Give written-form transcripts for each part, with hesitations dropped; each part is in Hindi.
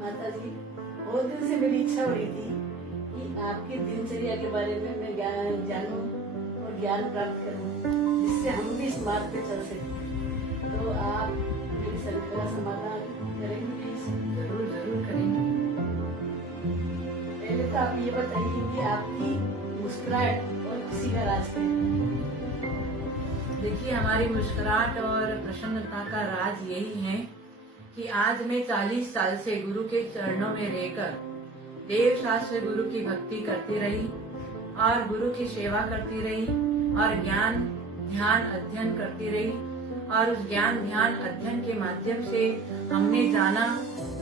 माता जी, बहुत दिन से मेरी इच्छा हो रही थी कि आपकी दिनचर्या के बारे में मैं ज्ञान जानूं और ज्ञान प्राप्त करूं, जिससे हम भी इस मार्ग पे चल सकें। तो आप मेरी शंका का समाधान करेंगे प्लीज? जरूर जरूर करेंगे। पहले तो आप ये बताइए कि आपकी मुस्कुराहट और खुशी का राज क्या है? देखिए, हमारी मुस्कुराहट और प्रसन्नता का राज यही है कि आज मैं 40 साल से गुरु के चरणों में रहकर देव शास्त्र गुरु की भक्ति करती रही और गुरु की सेवा करती रही और ज्ञान ध्यान अध्ययन करती रही। और उस ज्ञान ध्यान अध्ययन के माध्यम से हमने जाना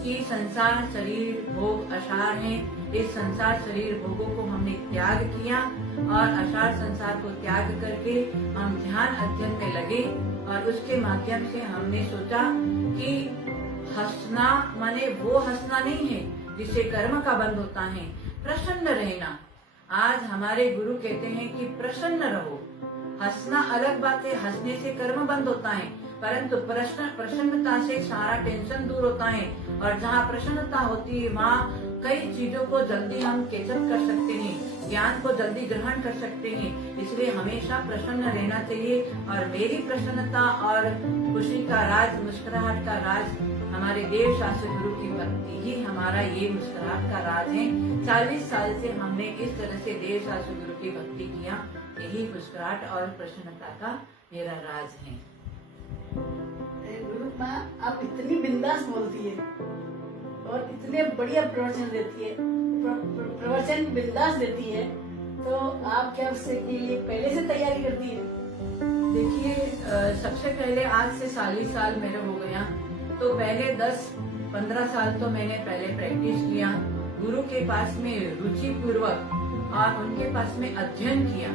कि संसार शरीर भोग असार है। इस संसार शरीर भोगों को हमने त्याग किया और असार संसार को त्याग करके हम ध्यान अध्ययन में लगे। और उसके माध्यम से हमने सोचा कि हंसना माने वो हंसना नहीं है जिससे कर्म का बंध होता है, प्रसन्न रहना। आज हमारे गुरु कहते हैं कि प्रसन्न रहो। हंसना अलग बात है, हंसने से कर्म बंद होता है, परंतु प्रसन्नता से सारा टेंशन दूर होता है। और जहाँ प्रसन्नता होती है वहाँ कई चीजों को जल्दी हम कैचअप कर सकते हैं, ज्ञान को जल्दी ग्रहण कर सकते हैं। इसलिए हमेशा प्रसन्न रहना चाहिए। और मेरी प्रसन्नता और खुशी का राज, मुस्कुराहट का राज हमारे देव शास्त्र गुरु की भक्ति ही हमारा ये मुस्कुराहट का राज है। 40 साल से हमने इस तरह से देव शास्त्र गुरु की भक्ति किया। यही मुस्कुराहट और प्रसन्नता का मेरा राज है। गुरु माँ, आप इतनी बिंदास बोलती है और इतने बढ़िया प्रवचन देती है, प्रवचन बिंदास देती है, तो आप क्या उससे के लिए पहले से तैयारी करती है? देखिए, सबसे पहले आज से 40 साल मेरे हो गया, तो पहले 10-15 साल तो मैंने पहले प्रैक्टिस किया गुरु के पास में रुचि पूर्वक और उनके पास में अध्ययन किया।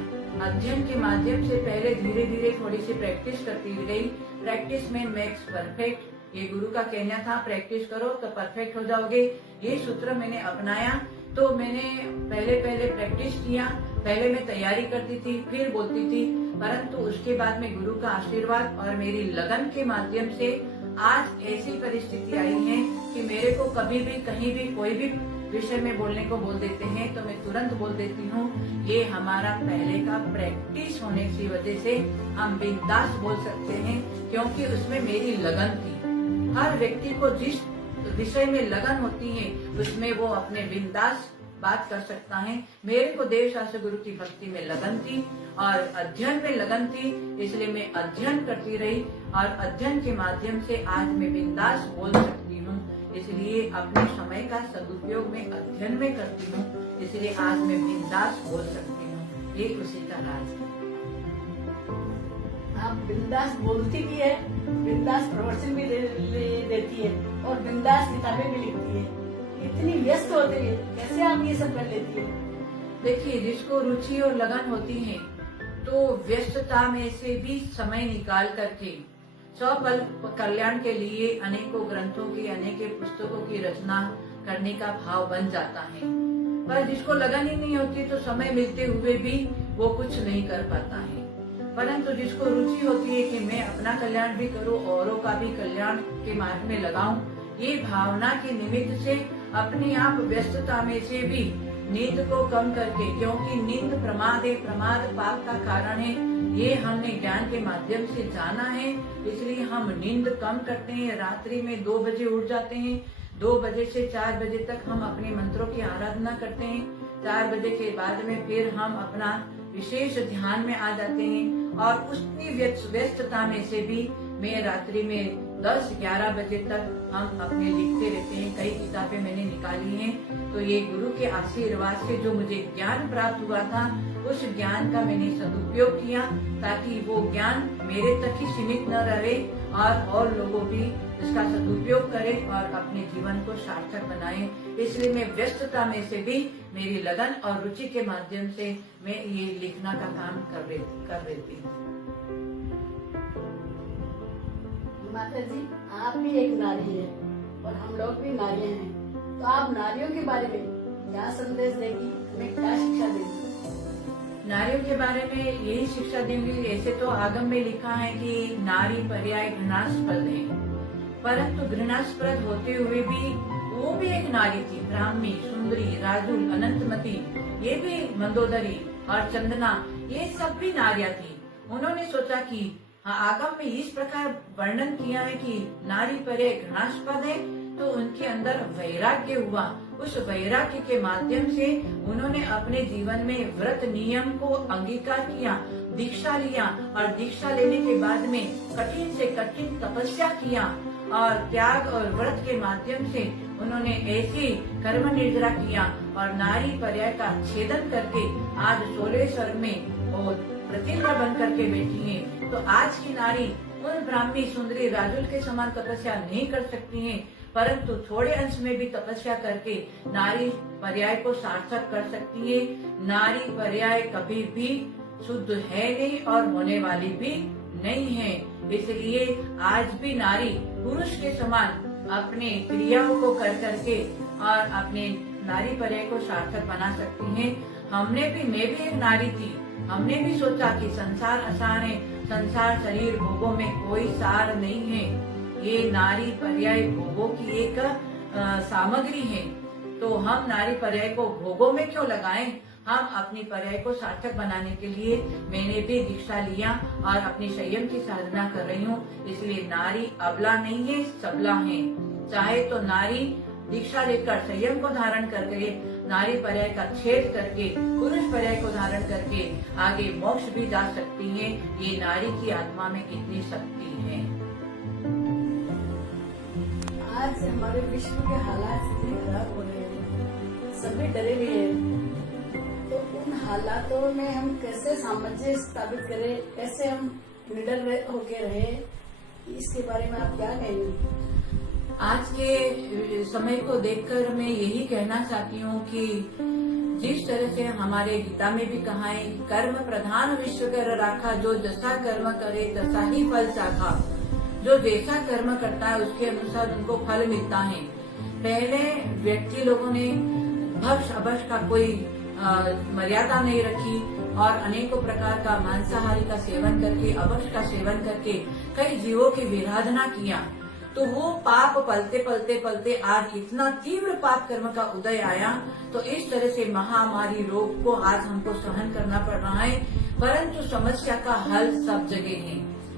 अध्ययन के माध्यम से पहले धीरे धीरे थोड़ी सी प्रैक्टिस करती गई। प्रैक्टिस में मेक्स परफेक्ट, ये गुरु का कहना था, प्रैक्टिस करो तो परफेक्ट हो जाओगे। ये सूत्र मैंने अपनाया। तो मैंने पहले प्रैक्टिस किया। पहले मैं तैयारी करती थी, फिर बोलती थी, परंतु उसके बाद में गुरु का आशीर्वाद और मेरी लगन के माध्यम से आज ऐसी परिस्थिति आई है कि मेरे को कभी भी कहीं भी कोई भी विषय में बोलने को बोल देते हैं तो मैं तुरंत बोल देती हूँ। ये हमारा पहले का प्रैक्टिस होने की वजह से हम बिंदास बोल सकते हैं, क्योंकि उसमें मेरी लगन थी। हर व्यक्ति को जिस विषय में लगन होती है उसमें वो अपने बिंदास बात कर सकता है। मेरे को देव शास्त्र गुरु की भक्ति में लगन थी और अध्ययन में लगन थी, इसलिए मैं अध्ययन करती रही और अध्ययन के माध्यम से आज मैं बिंदास बोल सकती हूँ। इसलिए अपने समय का सदुपयोग में अध्ययन में करती हूँ, इसलिए आज मैं बिंदास बोल सकती हूँ। ये उसी का राज है। आप बिंदास बोलती भी है, बिंदास प्रवचन भी देती है और बिंदास किताबें भी लिखती है। इतनी व्यस्त होती है, कैसे आप ये सब कर लेती है? देखिए, जिसको रुचि और लगन होती है तो व्यस्तता में से भी समय निकाल करके स्वपल कल्याण के लिए अनेकों ग्रंथों की, अनेकों पुस्तकों की रचना करने का भाव बन जाता है। पर जिसको लगन ही नहीं होती तो समय मिलते हुए भी वो कुछ नहीं कर पाता है। परंतु जिसको रुचि होती है कि मैं अपना कल्याण भी करूं, औरों का भी कल्याण के मार्ग में लगाऊं, ये भावना के निमित्त से अपने आप व्यस्तता में से भी नींद को कम करके, क्योंकि नींद प्रमाद है, प्रमाद पाप का कारण है, ये हमने ज्ञान के माध्यम से जाना है। इसलिए हम नींद कम करते हैं। रात्रि में 2 बजे उठ जाते हैं। 2 बजे से 4 बजे तक हम अपने मंत्रों की आराधना करते हैं। 4 बजे के बाद में फिर हम अपना विशेष ध्यान में आ जाते हैं। और उतनी व्यस्तता में से भी मैं रात्रि में 10-11 बजे तक हम अपने लिखते रहते हैं। कई किताबें मैंने निकाली हैं। तो ये गुरु के आशीर्वाद से जो मुझे ज्ञान प्राप्त हुआ था, उस ज्ञान का मैंने सदुपयोग किया ताकि वो ज्ञान मेरे तक ही सीमित न रहे और लोगों भी इसका सदुपयोग करें और अपने जीवन को सार्थक बनाएं। इसलिए मैं व्यस्तता में से भी मेरी लगन और रुचि के माध्यम से मैं ये लिखना का काम कर रही हूँ। माता जी, आप भी एक नारी है और हम लोग भी नारियां हैं, तो आप नारियों के बारे में क्या संदेश देगी, हमें क्या शिक्षा देगी? नारियों के बारे में यही शिक्षा दूंगी। ऐसे तो आगम में लिखा है कि नारी पर्याय घृणास्पद है, परंतु घृणास्पद होते हुए भी वो भी एक नारी थी। ब्राह्मी, सुंदरी, राजुल, अनंतमती, ये भी मंदोदरी और चंदना, ये सब भी नारियां थी। उन्होंने सोचा कि आगम में इस प्रकार वर्णन किया है कि नारी परे घृणास्पद है, तो उनके अंदर वैराग्य हुआ। उस वैराग्य के माध्यम से उन्होंने अपने जीवन में व्रत नियम को अंगीकार किया, दीक्षा लिया और दीक्षा लेने के बाद में कठिन से कठिन तपस्या किया और त्याग और व्रत के माध्यम से उन्होंने ऐसी कर्म निर्जरा किया और नारी पर्याय का छेदन करके आज 16 स्वर्ग में वो प्रतिज्ञा बन करके बैठी है। तो आज की नारी उन ब्राह्मी, सुंदरी, राजुल के समान तपस्या नहीं कर सकती है, परंतु थोड़े अंश में भी तपस्या करके नारी पर्याय को सार्थक कर सकती है। नारी पर्याय कभी भी शुद्ध है नहीं और होने वाली भी नहीं है। इसलिए आज भी नारी पुरुष के समान अपने क्रियाओं को कर करके और अपने नारी पर्याय को सार्थक बना सकती है। मैं भी एक नारी थी। हमने भी सोचा कि संसार आसान है, संसार शरीर भोगों में कोई सार नहीं है, ये नारी पर्याय भोगों की एक सामग्री है। तो हम नारी पर्याय को भोगों में क्यों लगाएं? हम अपनी पर्याय को सार्थक बनाने के लिए मैंने भी दीक्षा लिया और अपनी संयम की साधना कर रही हूँ। इसलिए नारी अबला नहीं है, सबला है। चाहे तो नारी दीक्षा लेकर संयम को धारण करके नारी पर्याय का छेद करके पुरुष पर्याय को धारण करके आगे मोक्ष भी जा सकती है। ये नारी की आत्मा में कितनी शक्ति है। आज हमारे विश्व के हालात इतने खराब हो रहे हैं, सभी डरे हुए हैं, तो उन हालातों में हम कैसे सामंजस्य स्थापित करें, कैसे हम निडर होके रहे, इसके बारे में आप क्या कहेंगे? आज के समय को देखकर मैं यही कहना चाहती हूँ कि जिस तरह से हमारे गीता में भी कहा है, कर्म प्रधान विश्व कर राखा, जो जैसा कर्म करे तैसा ही फल चाखा। जो जैसा कर्म करता है उसके अनुसार उनको फल मिलता है। पहले व्यक्ति लोगों ने भक्ष अभक्ष का कोई मर्यादा नहीं रखी और अनेकों प्रकार का मांसाहारी का सेवन करके, अभक्ष का सेवन करके कई जीवों की विराधना किया। तो वो पाप पलते पलते पलते आज इतना तीव्र पाप कर्म का उदय आया। तो इस तरह से महामारी रोग को आज हमको सहन करना पड़ रहा है। परंतु समस्या का हल सब जगह है।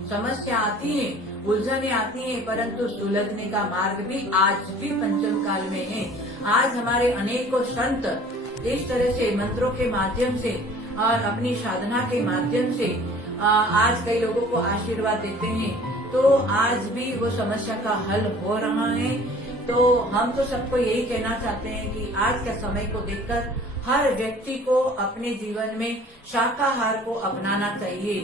समस्या आती है, उलझने आती हैं, परंतु सुलझने का मार्ग भी आज भी पंचम काल में है। आज हमारे अनेकों संत इस तरह से मंत्रों के माध्यम से और अपनी साधना के माध्यम से आज कई लोगों को आशीर्वाद देते हैं। तो आज भी वो समस्या का हल हो रहा है। तो हम तो सबको यही कहना चाहते हैं कि आज के समय को देखकर हर व्यक्ति को अपने जीवन में शाकाहार को अपनाना चाहिए।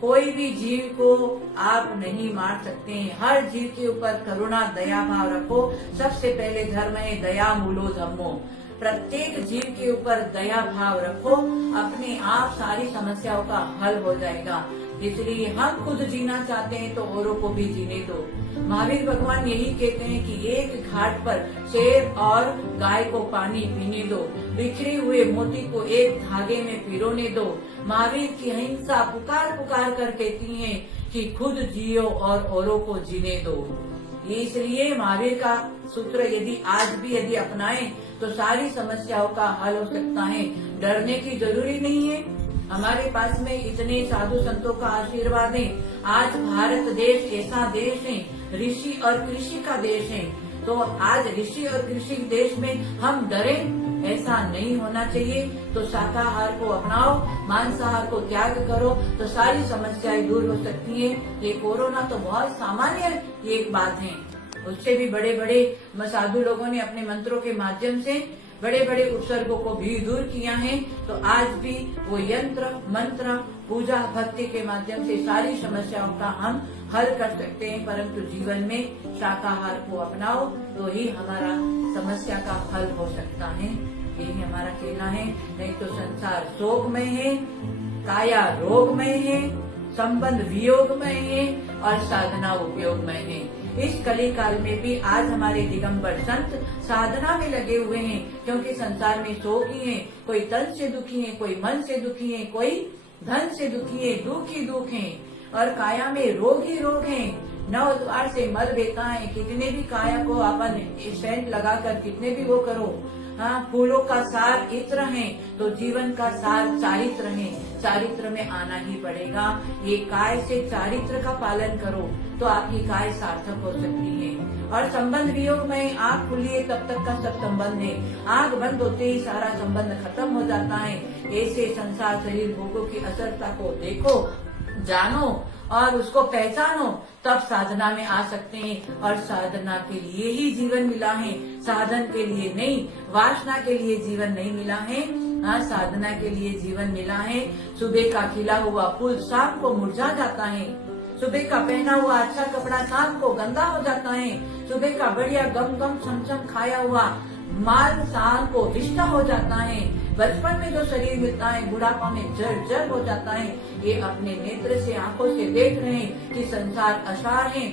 कोई भी जीव को आप नहीं मार सकते हैं। हर जीव के ऊपर करुणा दया भाव रखो। सबसे पहले धर्म है दया मूलो धम्मो। प्रत्येक जीव के ऊपर दया भाव रखो, अपने आप सारी समस्याओं का हल हो जाएगा। इसलिए हम खुद जीना चाहते हैं तो औरों को भी जीने दो। महावीर भगवान यही कहते हैं कि एक घाट पर शेर और गाय को पानी पीने दो, बिखरे हुए मोती को एक धागे में पिरोने दो। महावीर की अहिंसा पुकार पुकार कर कहती है कि खुद जियो और औरों को जीने दो। इसलिए महावीर का सूत्र यदि अपनाएं तो सारी समस्याओं का हल हो सकता है। डरने की जरूरी नहीं है। हमारे पास में इतने साधु संतों का आशीर्वाद है। आज भारत देश ऐसा देश है, ऋषि और कृषि का देश है। तो आज ऋषि और कृषि देश में हम डरें, ऐसा नहीं होना चाहिए। तो शाकाहार को अपनाओ, मांसाहार को त्याग करो, तो सारी समस्याएं दूर हो सकती है। ये कोरोना तो बहुत सामान्य एक बात है। उससे भी बड़े बड़े साधु लोगों ने अपने मंत्रों के माध्यम से बड़े बड़े उपसर्गों को भी दूर किया है। तो आज भी वो यंत्र मंत्र पूजा भक्ति के माध्यम से सारी समस्याओं का हम हल कर सकते हैं। परंतु जीवन में शाकाहार को अपनाओ तो ही हमारा समस्या का हल हो सकता है। यही हमारा कहना है। नहीं तो संसार शोकमय है, काया रोगमय है, संबंध वियोगमय है और साधना उपयोगमय है। इस कली काल में भी आज हमारे दिगंबर संत साधना में लगे हुए हैं, क्योंकि संसार में शोक ही है। कोई तन से दुखी है, कोई मन से दुखी है, कोई धन से दुखी है, दुख ही दुख है और काया में रोग ही रोग है। नौ द्वार से मल बेकाएं, कितने भी काया को अपन सेंट लगाकर कितने भी वो करो, हाँ, फूलों का सार इत्र है तो जीवन का सार चारित्र है, चारित्र में आना ही पड़ेगा। ये काय से चारित्र का पालन करो तो आपकी काय सार्थक हो सकती है। और संबंध वियोग में आँख खुली है तब तक का सब संबंध है, आँख बंद होते ही सारा संबंध खत्म हो जाता है। ऐसे संसार शरीर भोगों की असरता को देखो, जानो और उसको पहचानो, तब साधना में आ सकते हैं। और साधना के लिए ही जीवन मिला है, साधन के लिए नहीं, वासना के लिए जीवन नहीं मिला है। हाँ, साधना के लिए जीवन मिला है। सुबह का खिला हुआ फूल शाम को मुरझा जाता है, सुबह का पहना हुआ अच्छा कपड़ा शाम को गंदा हो जाता है, सुबह का बढ़िया गम गम छम खाया हुआ माल शाम को विष्टा हो जाता है। बचपन में जो शरीर मिलता है बुढ़ापा में जर्जर हो जाता है। ये अपने नेत्र से आंखों से देख रहे हैं कि संसार असार है,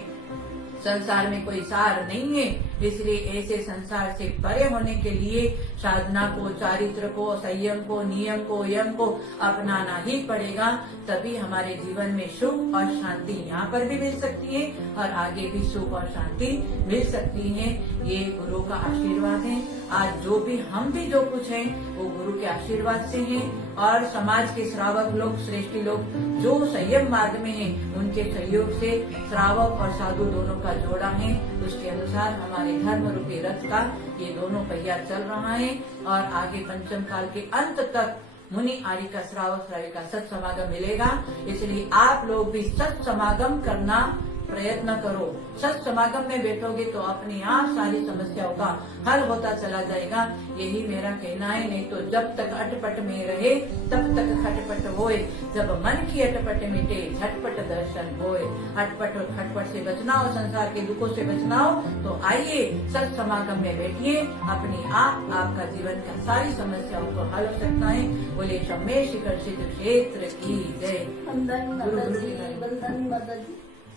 संसार में कोई सार नहीं है। इसलिए ऐसे संसार से परे होने के लिए साधना को, चारित्र को, संयम को, नियम को, यम को अपनाना ही पड़ेगा। तभी हमारे जीवन में सुख और शांति यहाँ पर भी मिल सकती है और आगे भी सुख और शांति मिल सकती है। ये गुरु का आशीर्वाद है। आज जो भी हम भी जो कुछ है वो गुरु के आशीर्वाद से है। और समाज के श्रावक लोग, श्रेष्ठी लोग जो संयम मार्ग में है, उनके सहयोग से श्रावक और साधु दोनों का जोड़ा है। उसके अनुसार हमारे धर्म रूपी रथ का ये दोनों पहिया चल रहा है और आगे पंचम काल के अंत तक मुनि आदि का श्रावक श्राविका सत समागम मिलेगा। इसलिए आप लोग भी सत समागम करना प्रयत्न करो। सत समागम में बैठोगे तो अपने आप सारी समस्याओं का हल होता चला जाएगा। यही मेरा कहना है। नहीं तो जब तक अटपट में रहे तब तक खटपट होए, जब मन की अटपट मिटे झटपट दर्शन होए। अटपट और खटपट से बचना हो, संसार के दुखों से बचना हो तो आइए सत समागम में बैठिए। अपने आप आपका जीवन का सारी समस्याओं को हल हो सकता है। बोले शम्य शिखर सिद्ध क्षेत्र की जय। वंदन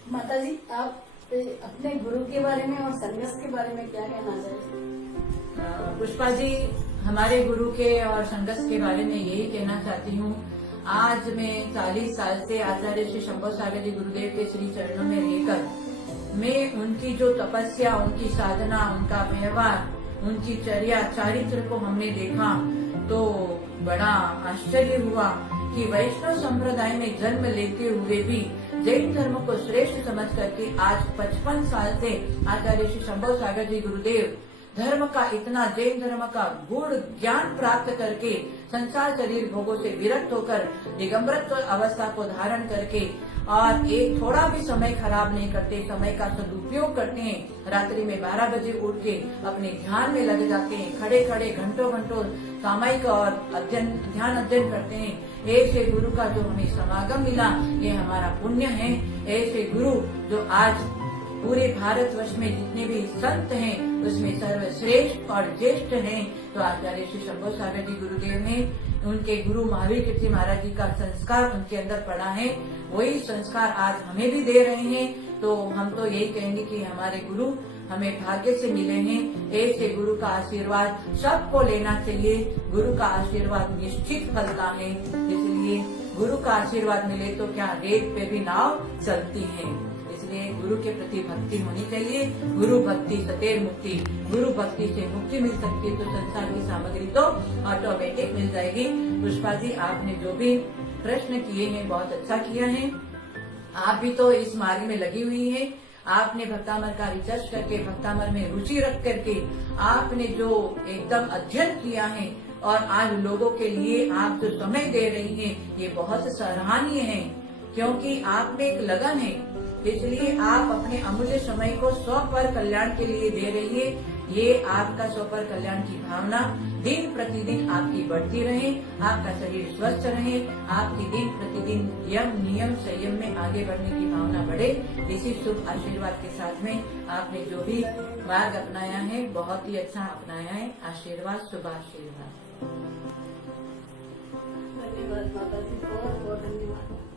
माता जी, आप अपने गुरु के बारे में और संन्यास के बारे में क्या कहना चाहते? पुष्पा जी, हमारे गुरु के और संघर्ष के बारे में यही कहना चाहती हूँ। आज मैं 40 साल से आचार्य श्री शंभो सागर जी गुरुदेव के श्री चरणों में रहकर मैं उनकी जो तपस्या, उनकी साधना, उनका व्यवहार, उनकी चर्या, चारित्र को हमने देखा तो बड़ा आश्चर्य हुआ कि वैष्णव संप्रदाय में जन्म लेते हुए भी जैन धर्म को श्रेष्ठ समझ करके आज 55 साल से आचार्य श्री शंभो सागर जी गुरुदेव धर्म का इतना, जैन धर्म का गुण ज्ञान प्राप्त करके संसार शरीर भोगों से विरक्त होकर दिगंबरत्व अवस्था को धारण करके और एक थोड़ा भी समय खराब नहीं करते, समय का सदुपयोग करते हैं। रात्रि में 12 बजे उठ के अपने ध्यान में लग जाते हैं, खड़े खड़े घंटों घंटों सामयिक और ध्यान अध्ययन करते हैं। ऐसे गुरु का जो हमें समागम मिला ये हमारा पुण्य है। ऐसे गुरु जो आज पूरे भारतवर्ष में जितने भी संत हैं उसमें सर्वश्रेष्ठ और ज्येष्ठ हैं तो आचार्य श्री शंभो सागर जी गुरुदेव ने, उनके गुरु महावीर कीर्ति महाराज जी का संस्कार उनके अंदर पड़ा है, वही संस्कार आज हमें भी दे रहे हैं। तो हम तो यही कहेंगे कि हमारे गुरु हमें भाग्य से मिले हैं। ऐसे गुरु का आशीर्वाद सबको लेना चाहिए। गुरु का आशीर्वाद निश्चित फलता है। इसलिए गुरु का आशीर्वाद मिले तो क्या रेत पे भी नाव चलती है। इसलिए गुरु के प्रति भक्ति होनी चाहिए। गुरु भक्ति सतेर मुक्ति, गुरु भक्ति से मुक्ति मिल सकती है तो संसार की सामग्री तो ऑटोमेटिक मिल जाएगी। पुष्पा जी, आपने जो भी प्रश्न किए हैं बहुत अच्छा किया है। आप भी तो इस मार्ग में लगी हुई है। आपने भक्तामर का रिसर्च करके, भक्तामर में रुचि रख करके आपने जो एकदम अध्ययन किया है और आज लोगों के लिए आप जो समय दे रही हैं ये बहुत सराहनीय है, क्योंकि आप में एक लगन है। इसलिए आप अपने अमूल्य समय को स्व पर कल्याण के लिए दे रही है। ये आपका स्व पर कल्याण की भावना दिन प्रतिदिन आपकी बढ़ती रहे, आपका शरीर स्वस्थ रहे, आपकी दिन प्रतिदिन यम नियम संयम में आगे बढ़ने की भावना बढ़े। इसी शुभ आशीर्वाद के साथ में आपने जो भी मार्ग अपनाया है बहुत ही अच्छा अपनाया है। आशीर्वाद, शुभ आशीर्वाद। धन्यवाद माता जी, बहुत बहुत धन्यवाद।